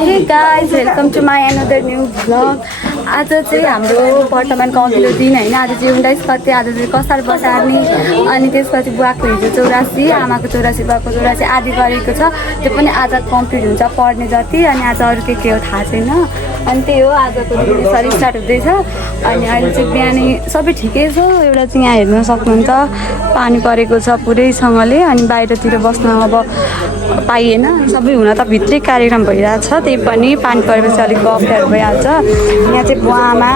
हे guys welcome to my another new vlog. आज चाहिँ हाम्रो वर्तमानको अघिल्लो दिन होइन। आज चाहिँ 19 गते। आज चाहिँ कसार बसार्ने अनि त्यसपछि बुवाको हिजो 84, आमाको 84, बुवाको 84 आदि गरेको छ। त्यो पनि आज कम्प्लिट हुन्छ पढ्ने जति। अनि आज अरू के हो थाहा छैन। अनि त्यही हो आजको दिन सरी स्टार्ट हुँदैछ। अनि अहिले चाहिँ बिहानै सबै ठिकै छ। एउटा चाहिँ यहाँ हेर्न सक्नुहुन्छ पानी परेको छ पुरैसँगले। अनि बाहिरतिर बस्न अब पाइएन। सबै हुन त भित्रै कार्यक्रम भइरहेछ। त्यही पनि पानी परेपछि अलिक अप्ठ्यारो भइहाल्छ। यहाँ चाहिँ बुवा आमा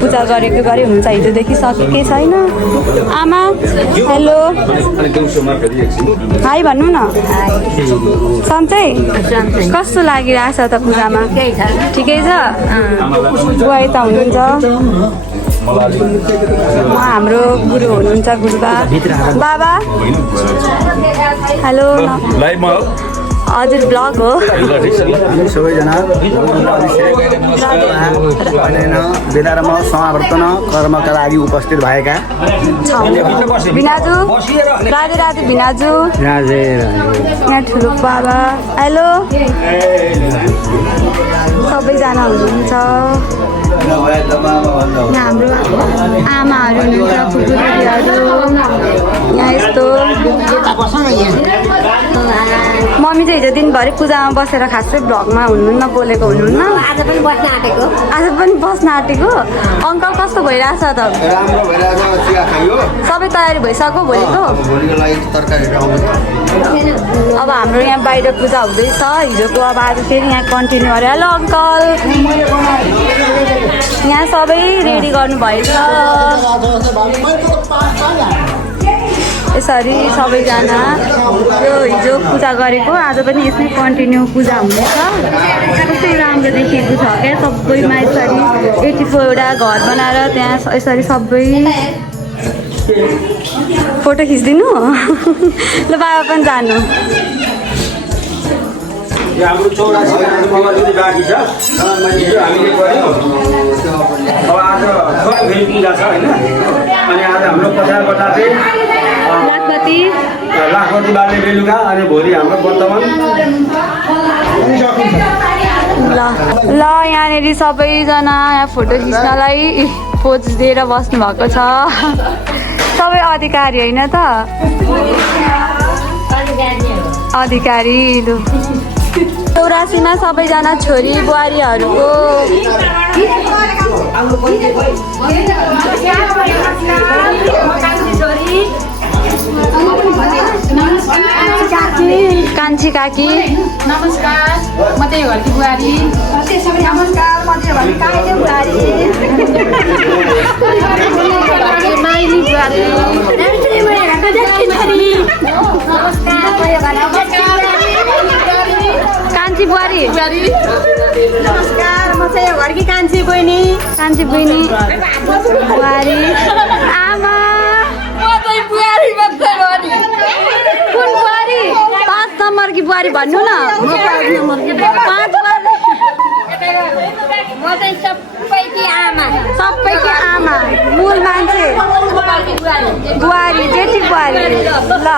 पूजा गरेको गरे हुनुहुन्छ। हिजोदेखि सकेकै छैन। आमा हेलो हाई भन्नु न। सन्चै कस्तो लागिरहेछ त पूजामा? ठिकै छ। बुवा यता हुनुहुन्छ। उहाँ हाम्रो गुरु हुनुहुन्छ गुरुबा बाबा। हेलो हजुर ब्लग हो। सबैजना बेदारमा समावर्तन कर्मका लागि उपस्थित भएका भिनाजु राधे राधे भिनाजु यहाँ ठुलो बाबा हेलो सबैजना हुनुहुन्छ। यहाँ हाम्रो आमाहरू हुनुहुन्छ फुपूहरू यहाँ यस्तो। मम्मी चाहिँ हिजो दिनभरि पूजामा बसेर खासै भ्लगमा हुनुहुन्न बोलेको हुनुहुन्न। आज पनि बस्न आँटेको। अङ्कल कस्तो भइरहेछ त? सबै तयारी भइसक्यो भोलिको? अब हाम्रो यहाँ बाहिर पूजा हुँदैछ हिजोको। अब आज फेरि यहाँ कन्टिन्यू गरे। हेलो अङ्कल यहाँ सबै रेडी गर्नुभएछ। यसरी सबैजना यो हिजो पूजा गरेको आज पनि यसमै कन्टिन्यू पूजा हुनेछ। कस्तो राम्रो देखिएको छ क्या सबैमा। यसरी 84 वटा घर बनाएर त्यहाँ यसरी सबै फोटो खिचिदिनु। ल बाबा पनि जानु। हाम्रो 84 बाँकी छ। हिजो हामीले गर्यौँ। अब आज फेरि पूजा छ होइन। अनि आज हाम्रो कसारबाट चाहिँ लाखपति बाल्ने बेलुका। अनि भोलि हाम्रो वर्तमान ल ल यहाँनिर सबैजना यहाँ फोटो खिच्नलाई पोज दिएर बस्नु भएको छ। सबै अधिकारी होइन त? अधिकारी लु 84मा सबैजना छोरी बुहारीहरूको कान्छी काकी नमस्कार म त्यही घरकी बुहारी। नमस्कार म त्यही घरकी काकी बुहारी। माइली बुहारी। कान्छी बुहारी। नमस्कार म चाहिँ घरकी कान्छी बहिनी। कान्छी बहिनी बुहारी आमा कुन बुहारी? 5 नम्बरकी बुहारी भन्नु न। 5 म चाहिँ सबैकी आमा। सबैकी आमा मूल मान्छे बुहारी जेठी बुहारी। ल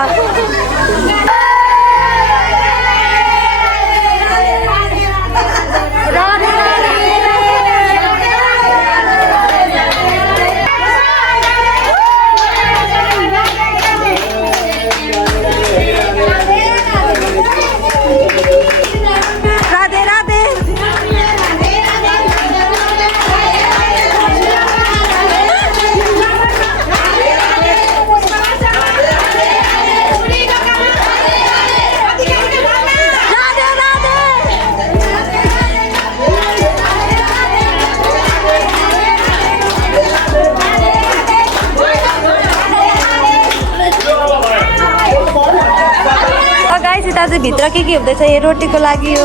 चाहिँ भित्र के हुँदैछ? यो रोटीको लागि हो।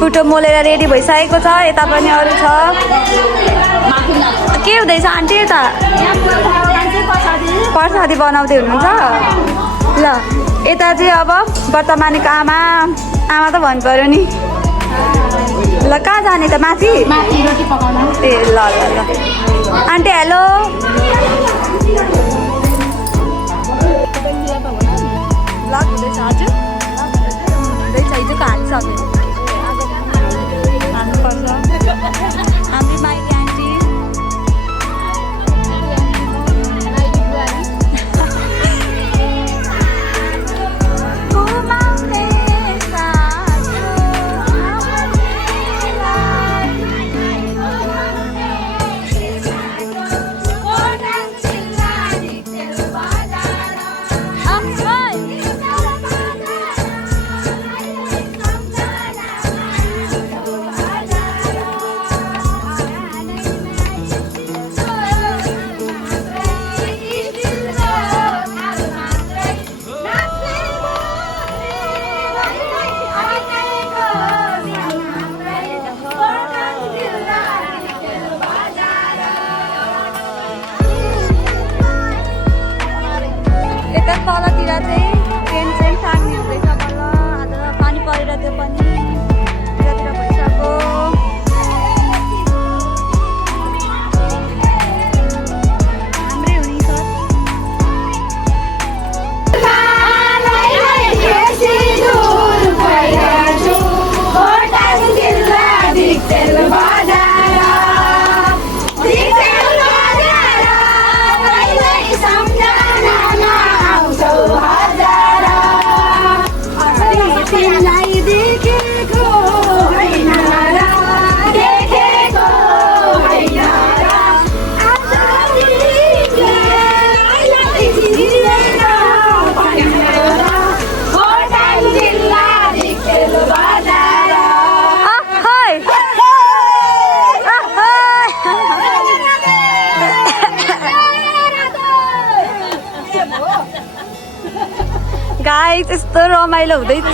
पिठो मोलेर रेडी भइसकेको छ। यता पनि अरू छ। के हुँदैछ आन्टी? यता प्रसादी बनाउँदै हुनुहुन्छ। ल यता चाहिँ अब वर्तमानको आमा त भन्नु पऱ्यो नि। ल कहाँ जाने त? माथि ए ल ल ल आन्टी हेलो ब्लग हुँदैछ हजुर। हुँदैछ आजको हालिसक्यो हाल्नुपर्छ हाम्रो माइली आन्टी तलतिर चाहिँ ट्रेन चाहिँ साग्ने हुँदैछ बल्ल आज पानी परेर त्यो पनि यतातिर भइसक्यो हाम्रै हो नि सर गाइस यस्तो रमाइलो हुँदैछ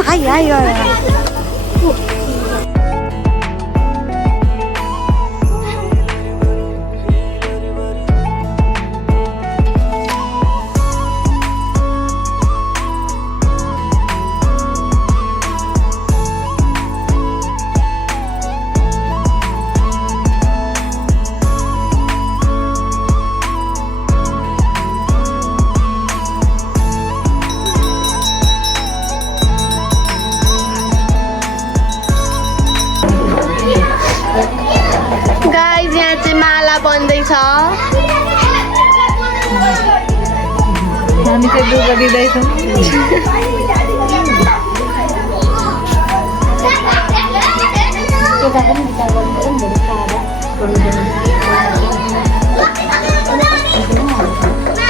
हाई हाई गाइस यहाँ चाहिँ माला बन्दैछ हामी चाहिँ दुध दिँदैछौँ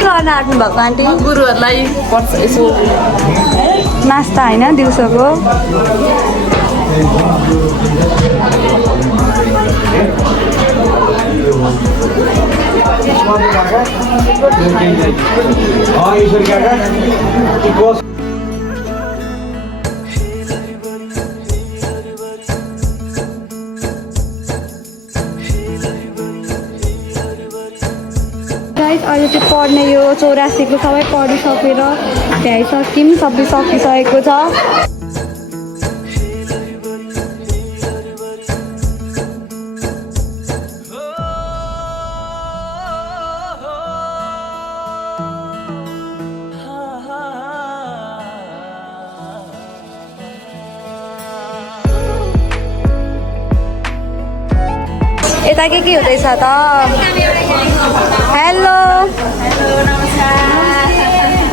गर्न आँट्नु भएको आन्टी गुरुहरूलाई पर्छ यसो नास्ता होइन दिउँसोको गाइस अहिले चाहिँ पढ्ने यो 84 को सबै पढिसकेर भ्याइसक्यौँ सबै सकिसकेको छ यता के हुँदैछ त हेलो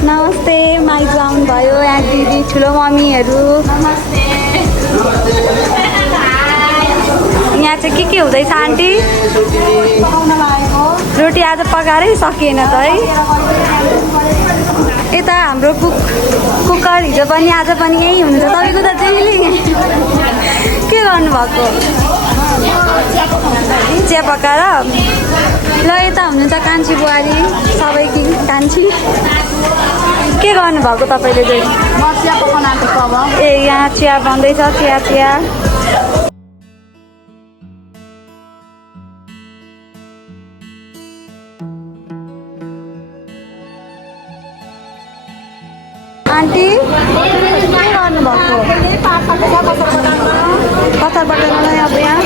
नमस्ते माइक आउनु भयो यहाँ दिदी ठुलो मम्मीहरू यहाँ चाहिँ के हुँदैछ आन्टी रोटी आज पकाएरै सकिएन त है यता हाम्रो कुकर हिजो पनि आज पनि यही हुन्छ तपाईँको त डेली के गर्नुभएको चिया पकाएर ल यता हुनुहुन्छ कान्छी बुहारी सबै कान्छी के गर्नुभएको तपाईँले चाहिँ म चिया पकाउन आएको छु अब ए यहाँ चिया बन्दैछ चिया आन्टी के गर्नुभएको कतार बटाल्नलाई अब यहाँ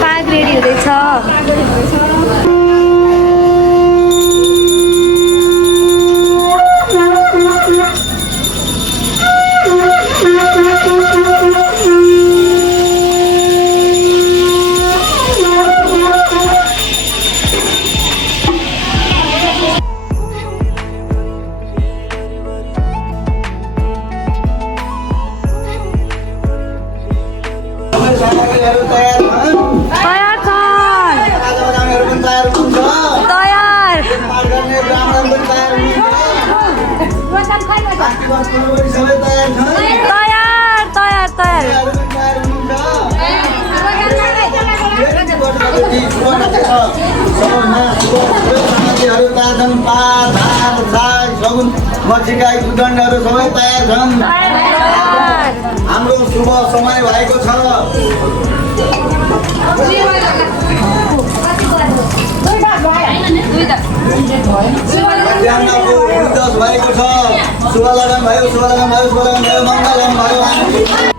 पाक रेडी हुँदैछ तयार मच्छीका उदण्डहरू सबै तयार छन् हाम्रो शुभ समय भएको छ मध्याहको 10 भएको छ शुभ लगन भयो मङ्गलम भयो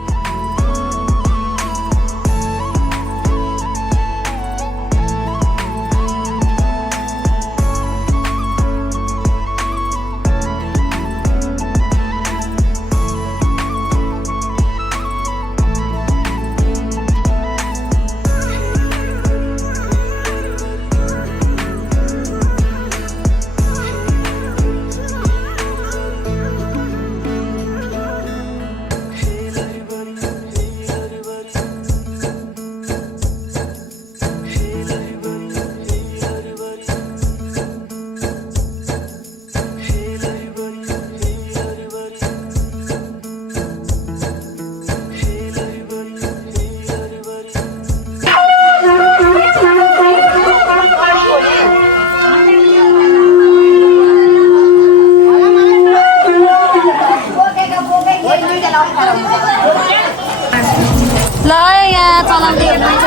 ल यहाँ चलाउँदै हुनुहुन्छ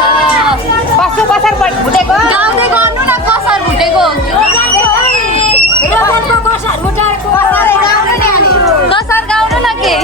कसार भुटेको गाउँदै गर्नु न कसार भुटेको कसार गाउनु न के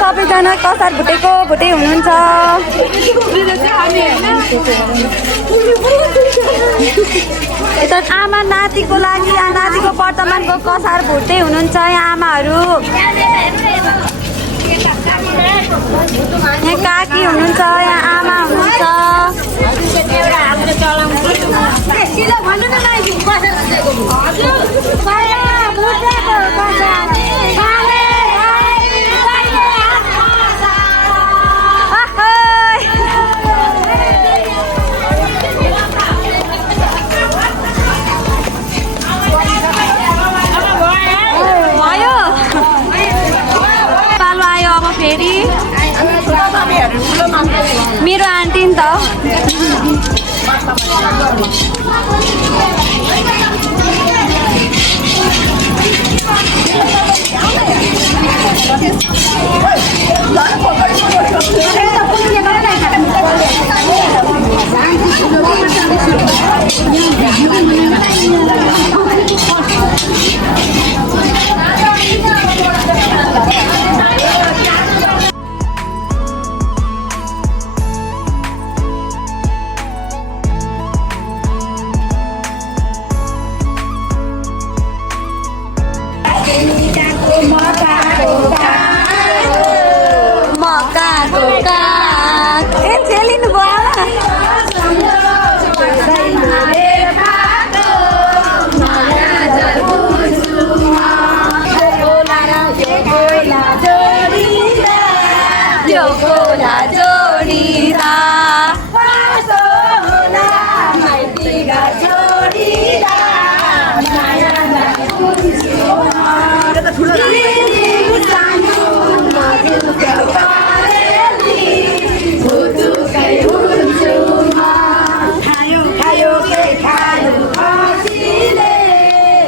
सबैजना कसार भुटे हुनुहुन्छ यता आमा नातिको लागि नातिको वर्तमानको कसार भुट्दै हुनुहुन्छ यहाँ आमाहरू यहाँ काकी हुनुहुन्छ यहाँ आमा हुनुहुन्छ मेरो आन्टी नि त काको काक ए खेलिनु भयो यो कोला जोडीदा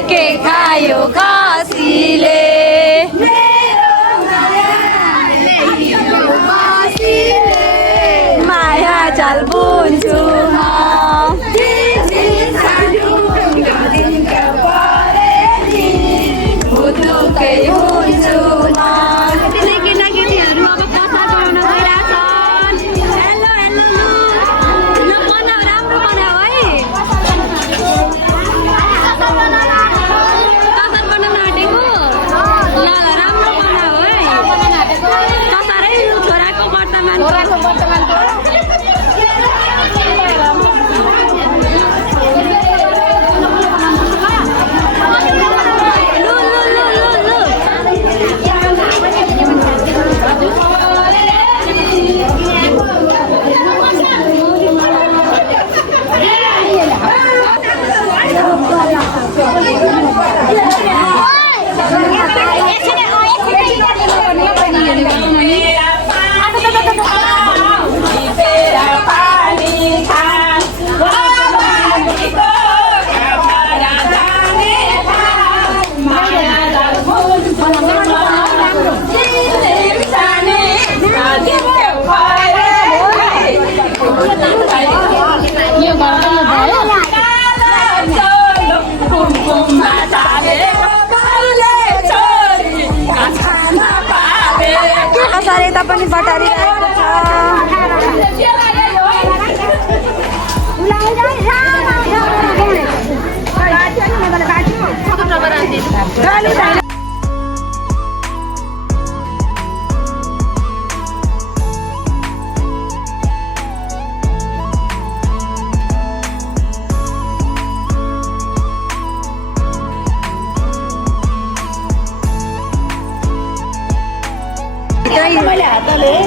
के खायो खसीले माया चाल बुन्छु म भुतुकै हुन्छु म केटाकेटीहरू अब कथा बनाउन गइरहेछन् हेलो हेलो ल बनाऊ राम्रो बनाऊ है कथा बनाउन आँटेको ल राम्रो बनाऊ है कसारै छोराको वर्तमानको कसरी त पनि बटारिरहेको छ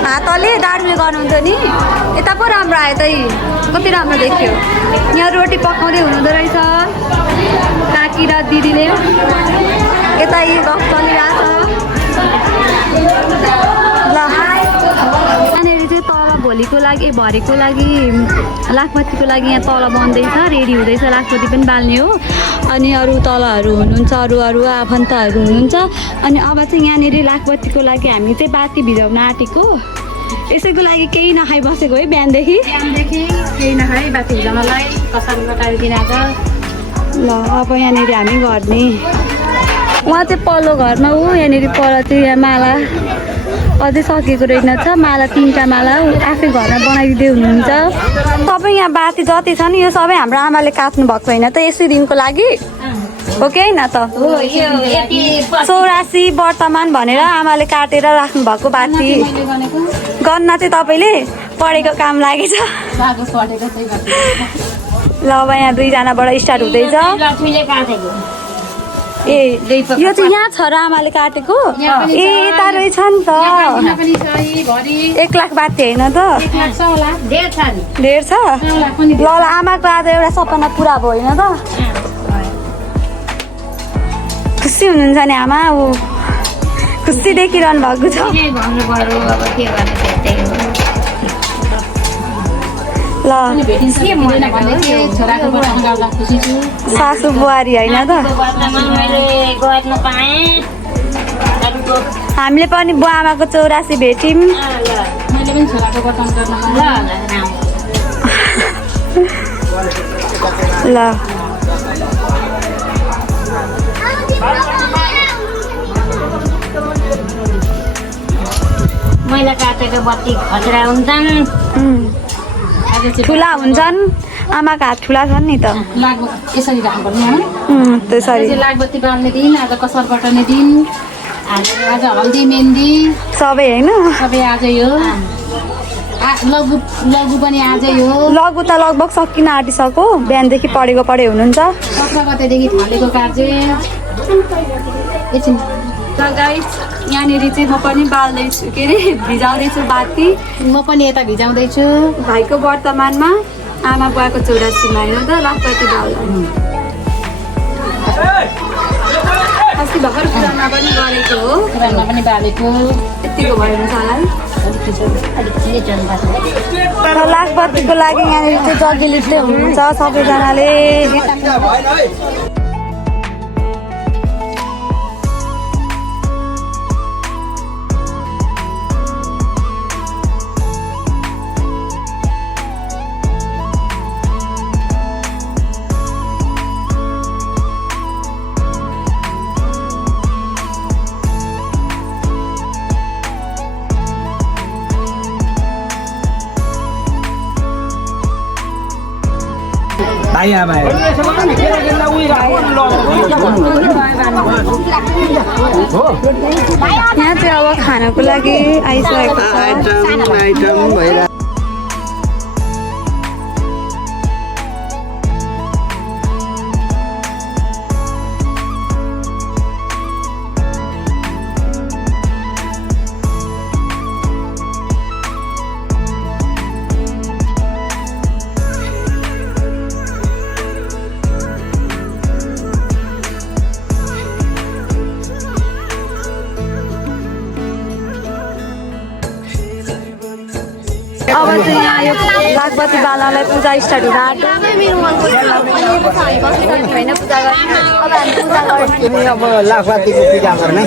हातले दाडुले गर्नुहुन्छ नि यता पो राम्रो आयो त कति राम्रो देखियो यहाँ रोटी पकाउँदै हुनुहुँदो रहेछ काकी र दिदीले यता यो गफ चलिरहेछ ल यहाँनिर चाहिँ तल भोलिको लागि भरेको लागि लाखपतिको लागि यहाँ तल बन्दैछ रेडी हुँदैछ लाखपति पनि बाल्ने हो अनि अरू तलहरू हुनुहुन्छ अरू आफन्तहरू हुनुहुन्छ अनि अब चाहिँ यहाँनिर लाखपतिको लागि हामी चाहिँ बाती भिजाउन आँटेको यसैको लागि केही नखाइ बसेको है बिहानदेखि केही नखाइ बाती भिजाउनलाई कसार बटारिदिन आएको ल अब यहाँनिर हामी गर्ने उहाँ चाहिँ पल्लो घरमा हो यहाँनिर पर चाहिँ यहाँ माला अझै सकेको रहेनछ माला 3टा माला आफै घरमा बनाइदिँदै हुनुहुन्छ सबै यहाँ बाती जति छ नि यो सबै हाम्रो आमाले काट्नु भएको होइन त यसै दिनको लागि हो कि होइन त 84 वर्तमान भनेर आमाले काटेर राख्नु भएको बाती गर्न चाहिँ तपाईँले पढेको काम लागेछ ल अब यहाँ 2जनाबाट स्टार्ट हुँदैछ ए यो चाहिँ यहाँ छ र आमाले काटेको ए यता रहेछ नि त 1 लाख बाती होइन त धेर छ ल आमाको आज एउटा सपना पुरा भयो होइन त खुसी हुनुहुन्छ नि आमा ऊ खुसी देखिरहनु भएको छ ल सासू बुहारी होइन त हामीले पनि बुवा आमाको 84 भेट्यौँ ल मैला काटेको बत्ती खतरा हुन्छन् ठुला हुन्छन् आमाको हात ठुला छन् नि त यसरी राख्नुपर्ने त्यसरी लाखबत्ती बाल्ने दिन आज कसार बटार्ने दिन आज हल्दी मेहन्दी सबै होइन सबै आजै हो लघु लघु पनि आजै हो लघु त लगभग सकिन आँटिसक्यो बिहानदेखि पढे हुनुहुन्छ 17 गतेदेखि थालेको कार्य एकछिन र गाइस यहाँनिर चाहिँ म पनि बाल्दैछु के अरे भिजाउँदैछु बाती म पनि यता भिजाउँदैछु भाइको वर्तमानमा आमा बुवाको 84मा होइन त लाखपति बाल्दा अस्ति भर्खर पुराणमा पनि गरेको हो पुराणमा पनि बालेको यतिको भयो हुन्छ होला है अलिकति चल्दा तर लाखपतिको लागि यहाँनिर चाहिँ जग्गी लिप्दै हुनुहुन्छ सबैजनाले भएन है भाइ आमा यहाँ चाहिँ अब खानको लागि आइसकेको छ आइटम भइरहेको अब चाहिँ यहाँ यो लाखपति बालालाई पूजा स्टार्ट हुँदा होइन पूजा गर्ने अब हामी पूजा गर्ने अब लाखपतिको पूजा गर्ने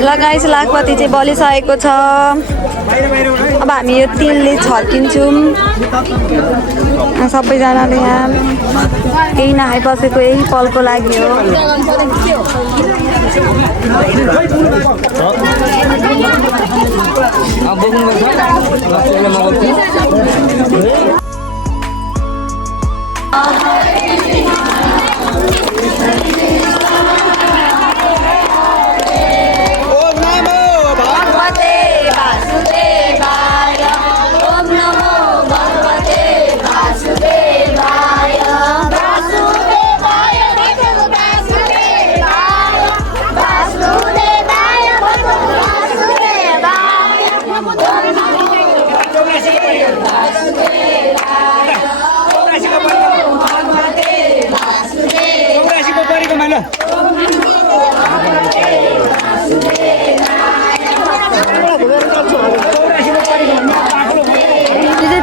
ल गाइस लाखपति चाहिँ बलिसकेको छ अब हामी यो तिलले छर्किन्छौँ सबैजनाले यहाँ केही नखाइ बसेको यही पलको लागि हो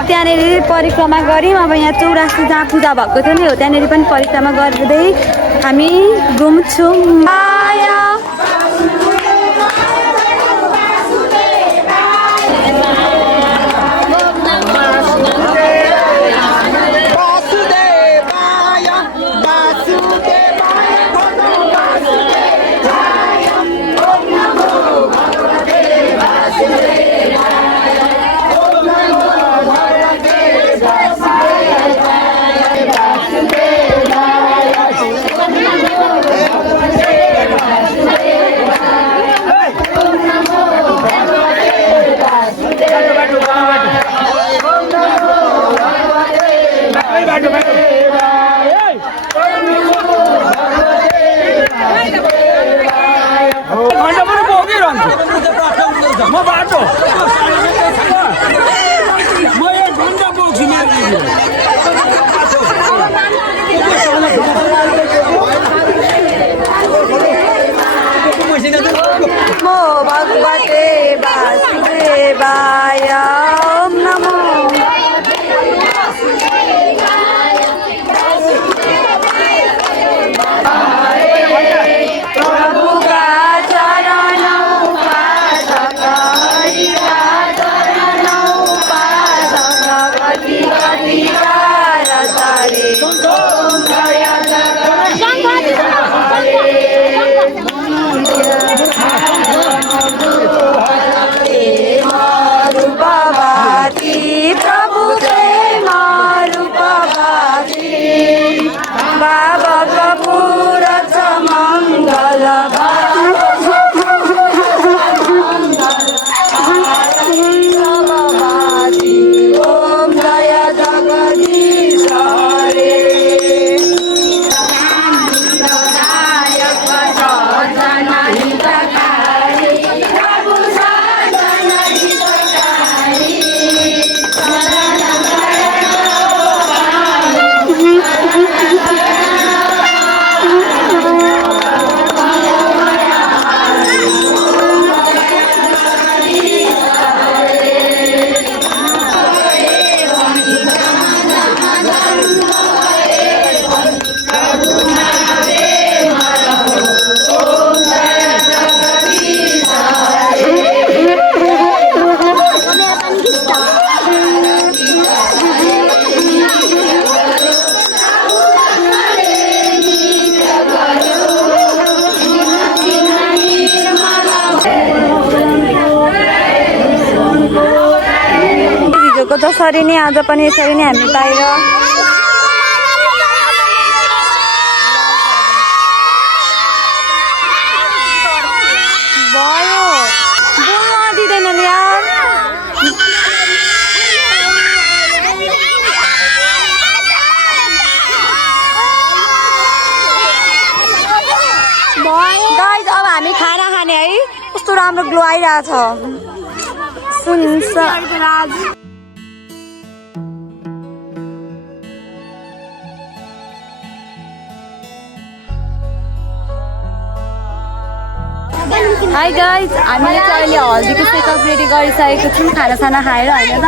त्यहाँनिर परिक्रमा गऱ्यौँ अब यहाँ 84 जहाँ पूजा भएको थियो नि हो त्यहाँनिर पनि परिक्रमा गर्दै हामी घुम्छौँ छ म बाटो म 1 घण्टा बोक्छु मेरो नमो भगवते वासुदेवाय ओम नमो प्रभुका चरणौ पादक हरिका चरणौ पादक कति कति तारे ओम दया रूपवाती प्रभु रूपवाती बाबा कपूर मङ्गल भगवती ओम दया जगदीश हरे जसरी नै आज पनि यसरी नै हामी बाहिर भयो बोल्न दिँदैन यार गाइस अब हामी खाना खाने है कस्तो राम्रो ग्लो आइरहेछ सुन्छ हाई गाइज हामीले चाहिँ अहिले हल्दीको सेकअप रेडी गरिसकेको छौँ खानासाना खाएर होइन त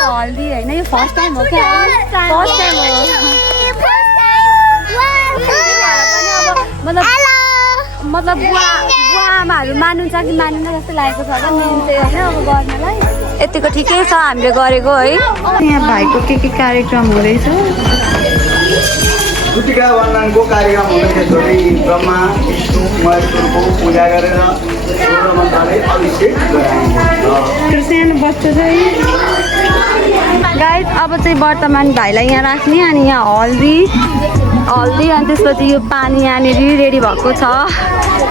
हल्दी होइन यो फर्स्ट टाइम हो क्या फर्स्ट टाइम हो मतलब बुवा आमाहरू मान्नुहुन्छ कि मान्दैन जस्तो लागेको छ र मेन चाहिँ होइन अब गर्नलाई यतिको ठिकै छ हामीले गरेको है यहाँ भाइको के कार्यक्रम हुँदैछ छुट्टीका वर्णनको कार्यक्रम हुँदैछ छोरी ब्रह्मा विष्णु महेश्वरको पूजा गरेर सौर्य मन्त्रले अभिषेक गराइन्छ गाइस अब चाहिँ वर्तमान भाइलाई यहाँ राख्ने अनि यहाँ हल्दी अनि त्यसपछि यो पानी यहाँनिर रेडी भएको छ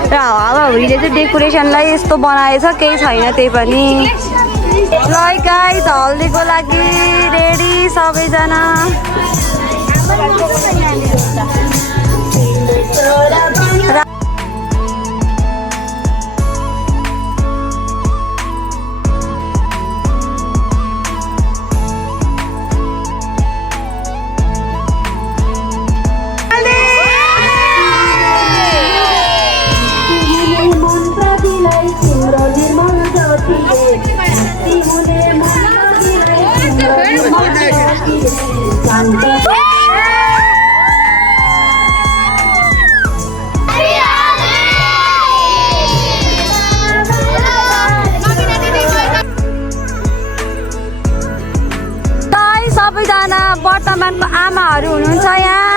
र हावाहुरीले चाहिँ डेकोरेसनलाई यस्तो बनाएछ केही छैन त्यही पनि ल गाइस हल्दीको लागि रेडी सबैजना सबैजना वर्तमानको आमाहरू हुनुहुन्छ यहाँ